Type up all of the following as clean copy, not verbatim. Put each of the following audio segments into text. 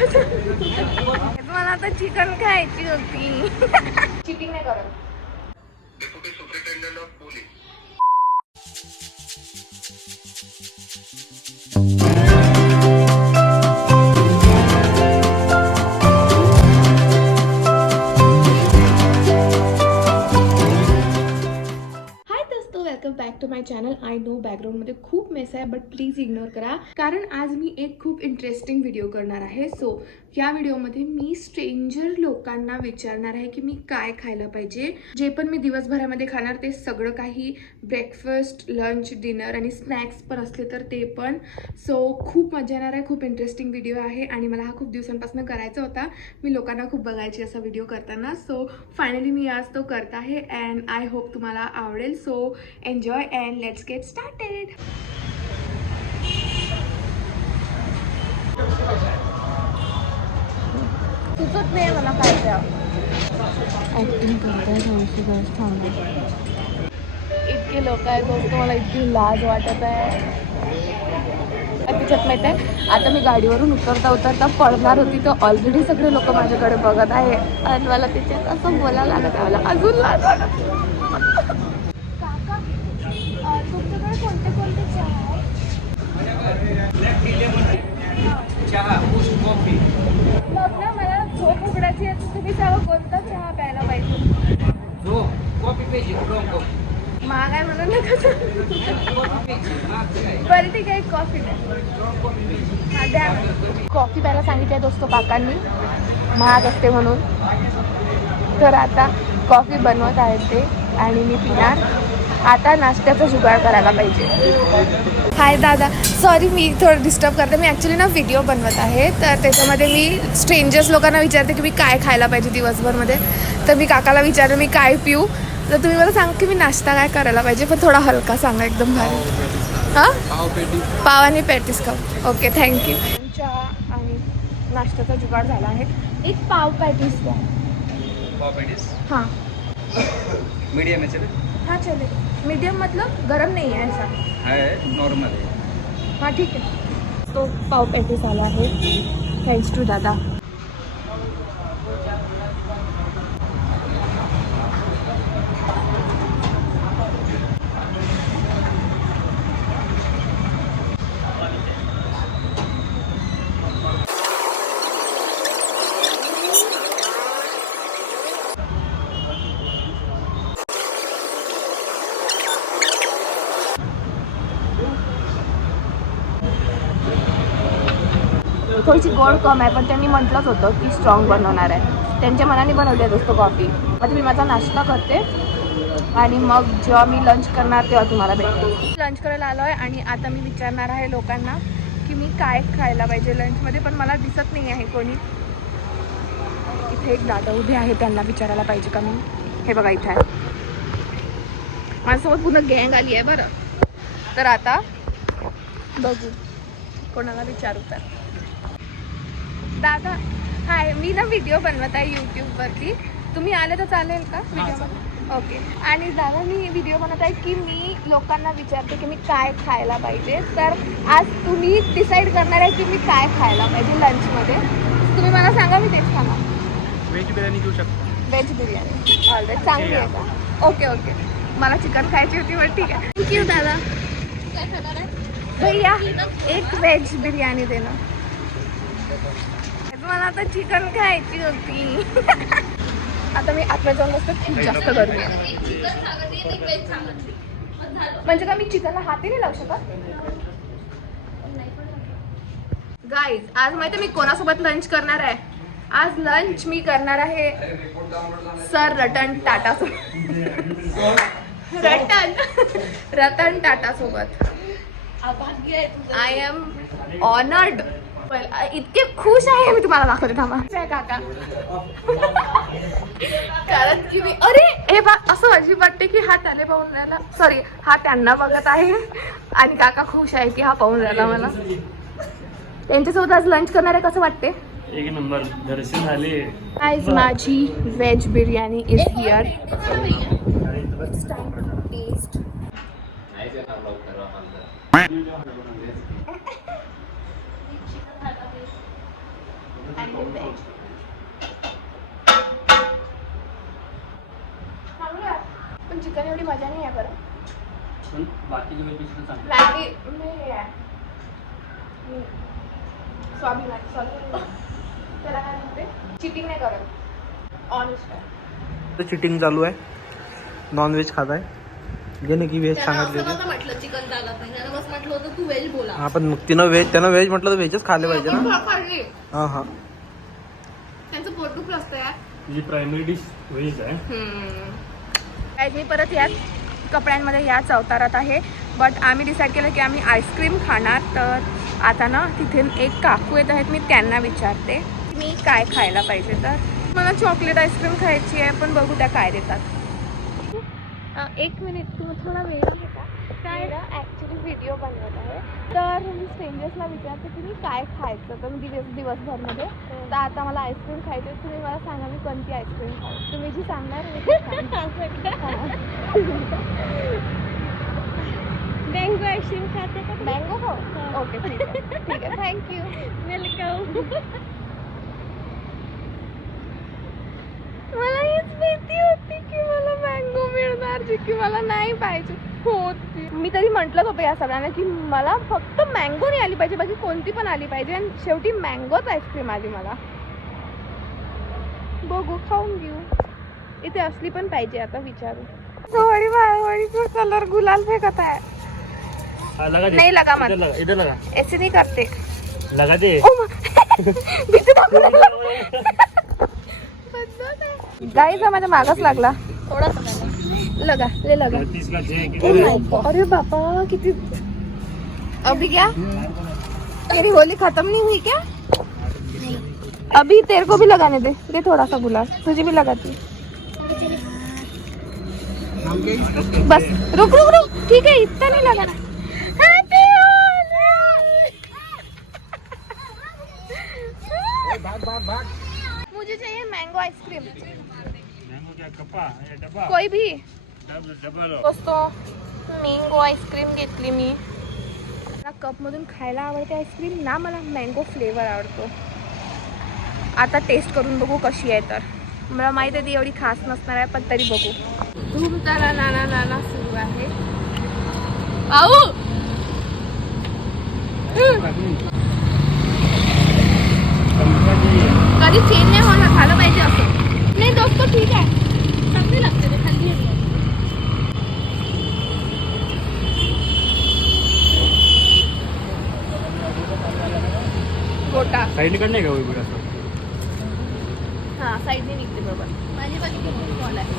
मला आता चिकन खायची होती. चिटिंग नाही करत. Welcome back to my channel. I know बॅकग्राऊंडमध्ये खूप मेस आहे, बट प्लीज इग्नोर करा, कारण आज मी एक खूप इंटरेस्टिंग व्हिडिओ करणार आहे. सो या व्हिडिओमध्ये मी स्ट्रेंजर लोकांना विचारणार आहे की मी काय खायला पाहिजे. जे पण मी दिवसभरामध्ये खाणार ते सगळं काही, ब्रेकफास्ट, लंच, डिनर आणि स्नॅक्स पण असले तर ते पण. सो खूप मजा येणार आहे. खूप इंटरेस्टिंग व्हिडिओ आहे आणि मला हा खूप दिवसांपासून करायचा होता. मी लोकांना खूप बघायची असा व्हिडिओ करताना. सो फायनली मी आज तो करत आहे अँड आय होप तुम्हाला आवडेल. So enjoy and let's get started. सुचत नाही मला काय ॲक्टिंग करताय थोडीशी गरज थांबा. इतके लोक आहेत दोस्त, मला इतकी लाज वाटत आहे. त्याच्यात माहीत आहे, आता मी गाडीवरून उतरता पडणार होती तर ऑलरेडी सगळे लोक माझ्याकडे बघत आहे आणि मला त्याच्यात असं बोलायला लागत आहे. मला अजून लाज वाटत. काका, तुमच्याकडे कोणते कोणते चहा आहे? मग ना मला झोप उघडायची आहे, तुम्ही सांगा कोणता चहा प्यायला पाहिजे? महाग आहे म्हणून नका. बरं ठीक आहे, एक कॉफी द्या. कॉफी प्यायला सांगितली आहे दोस्तो काकांनी, महाग असते म्हणून. तर आता कॉफी बनवत आहेत ते आणि मी पिणार. आता नाश्त्याचा जुगाड करायला पाहिजे. हाय दादा, सॉरी मी थोडं डिस्टर्ब करते. मी ॲक्च्युली ना व्हिडिओ बनवत आहे, तर त्याच्यामध्ये मी स्ट्रेंजर्स लोकांना विचारते की मी काय खायला पाहिजे दिवसभरमध्ये. तर मी काकाला विचारलं मी काय पिऊ, तर तुम्ही मला सांगा की मी नाश्ता काय करायला पाहिजे, पण थोडा हलका सांगा, एकदम भारी. हां, पाव आणि पॅटीस खाऊ. Okay, thank you. चहा आणि नाश्त्याचा जुगाड झाला आहे. एक पाव पॅटीस द्या. पाव पॅटीस? हां. मीडियम है चले? हाँ चले. मीडियम मतलब गरम नहीं है ऐसा? है, नॉर्मल है. हाँ ठीक है. तो पाव पॅटीस आला आहे. थँक्स टू दादा. थोडीशी गोड कम आहे, पण त्यांनी म्हटलंच होतं की स्ट्रॉंग बनवणार आहे. त्यांच्या मनाने बनवली आहे दोस्तो कॉफी. आता मी माझा नाश्ता करते आणि मग जेव्हा मी लंच करणार तेव्हा तुम्हाला भेटते. लंच करायला आलो आहे आणि आता मी विचारणार आहे लोकांना की मी काय खायला पाहिजे लंचमध्ये, पण मला दिसत नाही आहे कोणी. इथे एक दादा उभे आहे, त्यांना विचारायला पाहिजे का मी. हे बघा इथे आहे, माझ्यासोबत पूर्ण गँग आली आहे बरं. तर आता बघू कोणाला विचारू. तर दादा हाय, मी ना व्हिडिओ बनवत आहे यूट्यूबवरती, तुम्ही आले तर चालेल का व्हिडिओमध्ये? ओके. आणि दादा मी व्हिडिओ बनवत आहे की मी लोकांना विचारते की मी काय खायला पाहिजे. तर आज तुम्ही डिसाईड करणार आहे की मी काय खायला पाहिजे लंचमध्ये. तुम्ही मला सांगा, मी तेच खाणार. व्हेज बिर्याणी घेऊ शकतो. व्हेज बिर्याणी ऑलरेडी चांगली आहे का? Okay okay. मला चिकन खायची होती, पण ठीक आहे. थँक्यू दादा. काय खाणार आहे भैया? एक व्हेज बिर्याणी देणं. मला आता चिकन खायची होती. आता मी आतमध्ये जाऊन बसतो, खूप जास्त गरमी आहे. म्हणजे का मी चिकनला हाती नाही लावू शकत? गाईज, आज माहिती मी कोणासोबत लंच करणार आहे? आज लंच मी करणार आहे सर रतन टाटा सोबत. रतन टाटा सोबत. I am honoured. इतके खुश आहे मी, तुम्हाला दाखवते थांबा. काका कारण की मी हे बा असं अशी वाटते की हा त्याला पाहून राहिला, सॉरी हा त्यांना बघत आहे आणि काका खुश आहे की हा पाहून राहिला मला. त्यांच्यासोबत आज लंच करणार आहे. कसं वाटते? एक नंबर. दर्शन झाले. आज माझी veg biryani is here. Taste. पण चिकन एवढी मजा नाही आहे बरं. पण बाकीचे वेळ पिक्चर चांगले. मॅगी मी स्वाभिमान त्याला काय म्हणते, चिटिंग नाही करत, ऑनेस्ट आहे. चिटिंग चालू आहे. नॉनव्हेज खात आहे. गेले की व्हेज सांगितले होते. म्हटलं चिकन चालत नाही, त्यानं बस म्हटलं होतं तू व्हेज बोला. हा पण त्यानं व्हेज म्हटलं तर व्हेजच खाल्ले पाहिजे ना. हा हा त्यांचं पोट दुखलं असतं यार. तुझी प्रायमरी डिश व्हेज आहे. काय मी परत याच कपड्यांमध्ये याच अवतारात आहे. बट आम्ही डिसाईड केलं की आम्ही आईस्क्रीम खाणार. तर आता ना तिथे एक काकू येत आहेत, मी त्यांना विचारते मी काय खायला पाहिजे. तर मला चॉकलेट आईस्क्रीम खायची आहे, पण बघू त्या काय देतात. एक मिनिट, तुम्ही थोडा वेळ घेता. काय ॲक्च्युली व्हिडिओ बनवत आहे, तर मी स्ट्रेंजर्सला विचारते की मी काय खायचं. तर मी दिवसभरमध्ये तर आता मला आईस्क्रीम खायची आहे. तुम्ही मला सांगा मी कोणती आईस्क्रीम खाऊ. तुम्ही जी सांगणार मँगो आईस्क्रीम खाते का? मँगो हो. ओके ठीक आहे ठीक आहे, थँक्यू. वेलकम. मला हीच भीती होती की मला मँगो मिळणार जी की मला नाही पाहिजे होती. मी तरी म्हटलंच होतं या सगळ्यांना की मला फक्त मँगो नाही आली पाहिजे, बाकी कोणती पण आली पाहिजे. आणि शेवटी मँगोच आईस्क्रीम आली मला. बघू, खाऊन घेऊ. इथे असली पण पाहिजे, आता विचारू. थोडी वाळवडीचा कलर गुलाल फेकत आहे. लगा दे. नाही लगा मत. इधर लगा. ऐसे नहीं करते. लगा दे. भीती गाईज माझ्या मागच लागला. थोडासा लगा ले लगा. 30 ला जे Oh my God. अरे बापा किती. अभी क्या मेरी होली खत्म नहीं हुई क्या? अभी तेरे को भी लगाने दे. दे थोड़ा सा गुलाल, तुझे भी लगाती. बस रुक रुक रुक, ठीक है इतना नहीं लगाना. Happy Holi. मुझे चाहिए मैंगो आइसक्रीम. मँगो क्या कपा या डबा कोई भी डबल. दोस्तों मँगो आईस्क्रीम घेतली मी. मला कपमधून खायला आवडते आईस्क्रीम ना, मला मँगो फ्लेवर आवडतो. आता टेस्ट करून बघू कशी आहे. तर मला माहीत आहे ती एवढी खास नसणार आहे, पण तरी बघू. धूम तारा नाना नाना सुरू आहे. आऊ कधी चेंज नाही होणार, झालं पाहिजे असं. नाही दोस्तो ठीक आहे, चांगली लागते ते खाल्ली. गोटा साईडकडे नाही का होईल असं. हां साईडने निघते बरोबर. माझी बाकी किती कॉल आहे.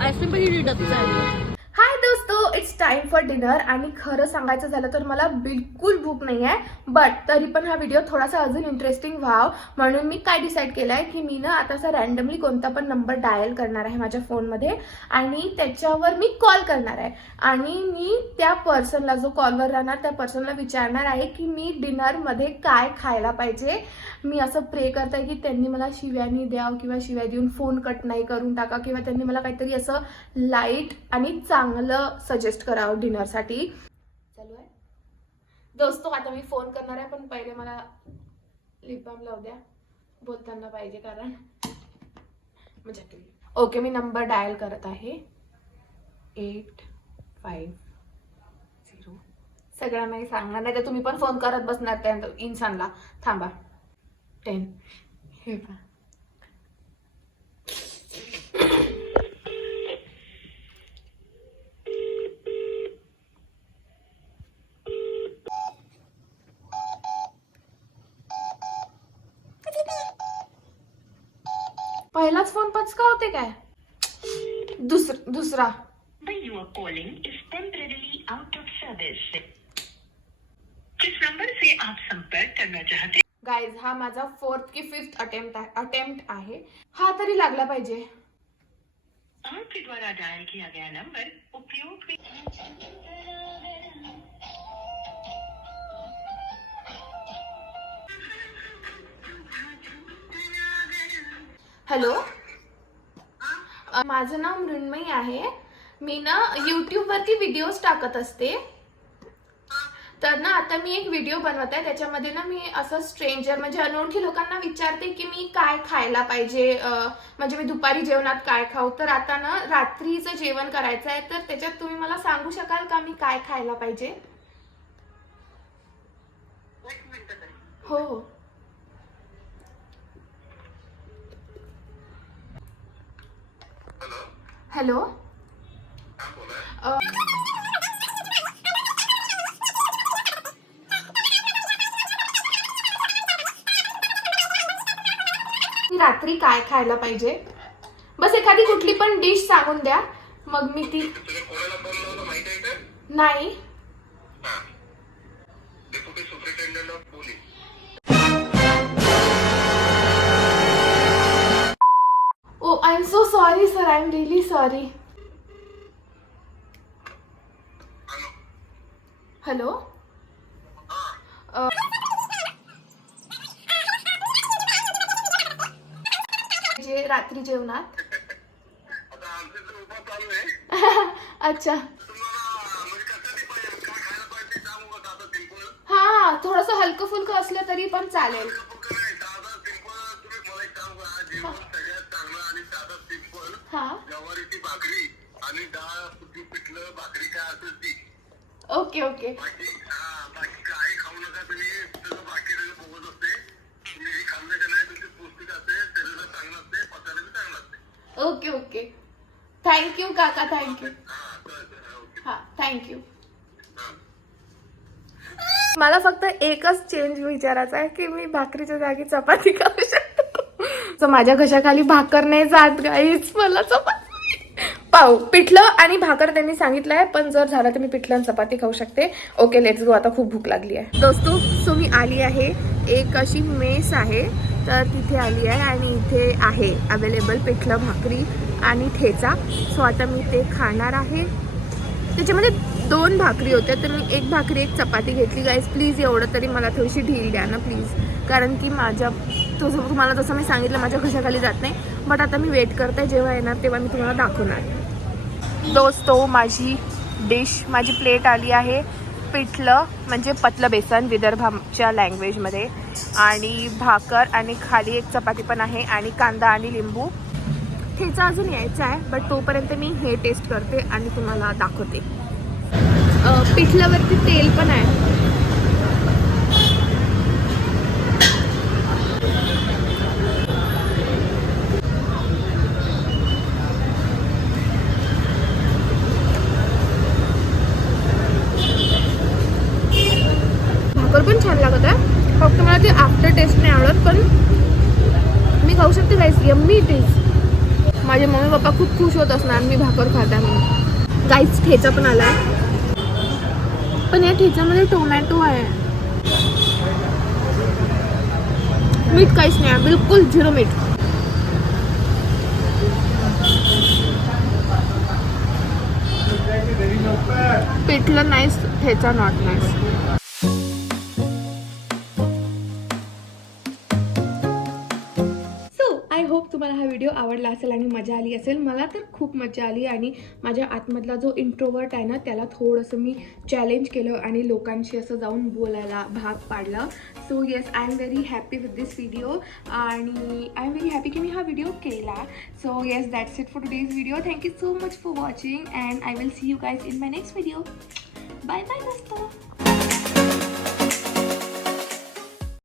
आईस्क्रीम पण डबचा आहे. हाय दोस्तो, इट्स टाइम फॉर डिनर. आणि खरं सांगायचं झालं तर मला बिलकुल भूक नाही आहे. बट तरी पण हा व्हिडिओ थोडासा अजून इंटरेस्टिंग व्हावं म्हणून मी काय डिसाईड केलं आहे की मी ना आता असं रँडमली कोणता पण नंबर डायल करणार आहे माझ्या फोनमध्ये आणि त्याच्यावर मी कॉल करणार आहे. आणि मी त्या पर्सनला, जो कॉलवर राहणार त्या पर्सनला विचारणार आहे की मी डिनरमध्ये काय खायला पाहिजे. मी असं प्रे करत आहे की त्यांनी मला शिव्यानी द्यावं किंवा शिव्या देऊन फोन कट नाही करून टाका, किंवा त्यांनी मला काहीतरी असं लाईट आणि चांगलं सजेस्ट करावं डिनरसाठी. चालू आहे दोस्तो. आता मी फोन करणार आहे, पण पहिले मला लिप बाम लावू द्या. बोलताना पाहिजे कारण मजा केली. ओके, मी नंबर डायल करत आहे. 850. सगळ्यांनाही सांगणार नाही तर तुम्ही पण फोन करत बसणार त्या इन्सानला. थांबा. 10. हे पहा. पहिलाच फोन पचका होते काय? दुसरा. The you are calling is temporarily out of service. जिस नंबर से आप संपर्क करना चाहते गाइज हा माझा 4th की 5th अटेम्प्ट आहे. हा तरी लागला पाहिजे. आपके द्वारा डायल किया गया नंबर उपयोग में हॅलो, माझं नाव मृण्मयी आहे. मी ना यूट्यूबवरती व्हिडिओज टाकत असते. तर ना आता मी एक व्हिडिओ बनवत आहे, त्याच्यामध्ये ना मी असं स्ट्रेंजर म्हणजे अनोळखी लोकांना विचारते की मी काय खायला पाहिजे, म्हणजे मी दुपारी जेवणात काय खाऊ. तर आता ना रात्रीचं जेवण करायचं आहे, तर त्याच्यात तुम्ही मला सांगू शकाल का मी काय खायला पाहिजे? हो हो. हॅलो. रात्री काय खायला पाहिजे? बस एखादी कुठली पण डिश सांगून द्या, मग मी ती. नाही. Oh I am so sorry sir, I am really sorry. Hello. जे रात्री जेवणात. अच्छा. हा, थोडस हलकं फुलकं असलं तरी पण चालेल. हा. ज्वारीची भाकरी आणि डाळ पिठलं भाकरी काय असेल ती. Okay okay. बाकी काही खाऊ नका तुम्ही. सगळं बाकी बघत असते. तुम्ही हे खाल्लं का नाही तुमची पौष्टिक असते, शरीराला चांगलं असते, पचायला बी चांगलं असते. Okay okay. थँक्यू काका, थँक्यू. हा, थँक्यू. मला फक्त एकच चेंज विचारायचा आहे की मी भाकरीच्या जागी चपाती खाऊ शकतो. तर माझ्या घशाखाली भाकर नाही जात गाईच, मला चपाती पाव पिठलं आणि भाकर त्यांनी सांगितलंय, पण जर झालं तर मी पिठलं आणि चपाती खाऊ शकते. Okay let's go. आता खूप भूक लागली आहे दोस्तो. सो मी आली आहे, एक अशी मेस आहे, तर तिथे आली आहे आणि इथे आहे अवेलेबल पिठलं भाकरी आणि ठेचा. सो आता मी ते खाणार आहे. त्याच्यामध्ये 2 भाकरी होत्या, तर मी 1 भाकरी 1 चपाती घेतली. गाईज प्लीज एवढं तरी मला थोडीशी ढील द्या ना प्लीज, कारण की माझ्या तुम्हाला जसं मी सांगितलं माझ्या घशाखाली जात नाही. बट आता मी वेट करते, जेव्हा येणार तेव्हा मी तुम्हाला दाखवणार. दोस्तो माझी डिश, माझी प्लेट आली आहे. पिठलं म्हणजे पतलं बेसन विदर्भाच्या लँग्वेजमध्ये, आणि भाकर आणि खाली 1 चपाती पण आहे, आणि कांदा आणि लिंबू. ठेचा अजून यायचा आहे, बट तोपर्यंत मी हे टेस्ट करते आणि तुम्हाला दाखवते. पिठल्यावरती तेल पण आहे. भाकर पण छान लागत आहे, फक्त मला ते आफ्टर टेस्ट नाही आवडत, पण मी खाऊ शकते गाईस. Yummy it is. माझे मम्मी पप्पा खूप खुश होत असणार मी भाकर खाते म्हणून. गाईस ठेचा पण आला आहे, पण या ठेच्यामध्ये टोमॅटो आहे. मीठ काहीच नाही आहे, बिलकुल 0 मीठ. पिठलं nice, thecha not nice. I hope तुम्हाला हा व्हिडिओ आवडला असेल आणि मजा आली असेल. मला तर खूप मजा आली, आणि माझ्या आतमधला जो इंट्रोवर्ट आहे ना त्याला थोडंसं मी चॅलेंज केलं आणि लोकांशी असं जाऊन बोलायला भाग पाडलं. So yes, I am very happy with this video, आणि आय एम व्हेरी हॅपी की मी हा व्हिडिओ केला. So yes, that's it for today's video. Thank you so much for watching, and I will see you guys in my next video. Bye bye दोस्तों.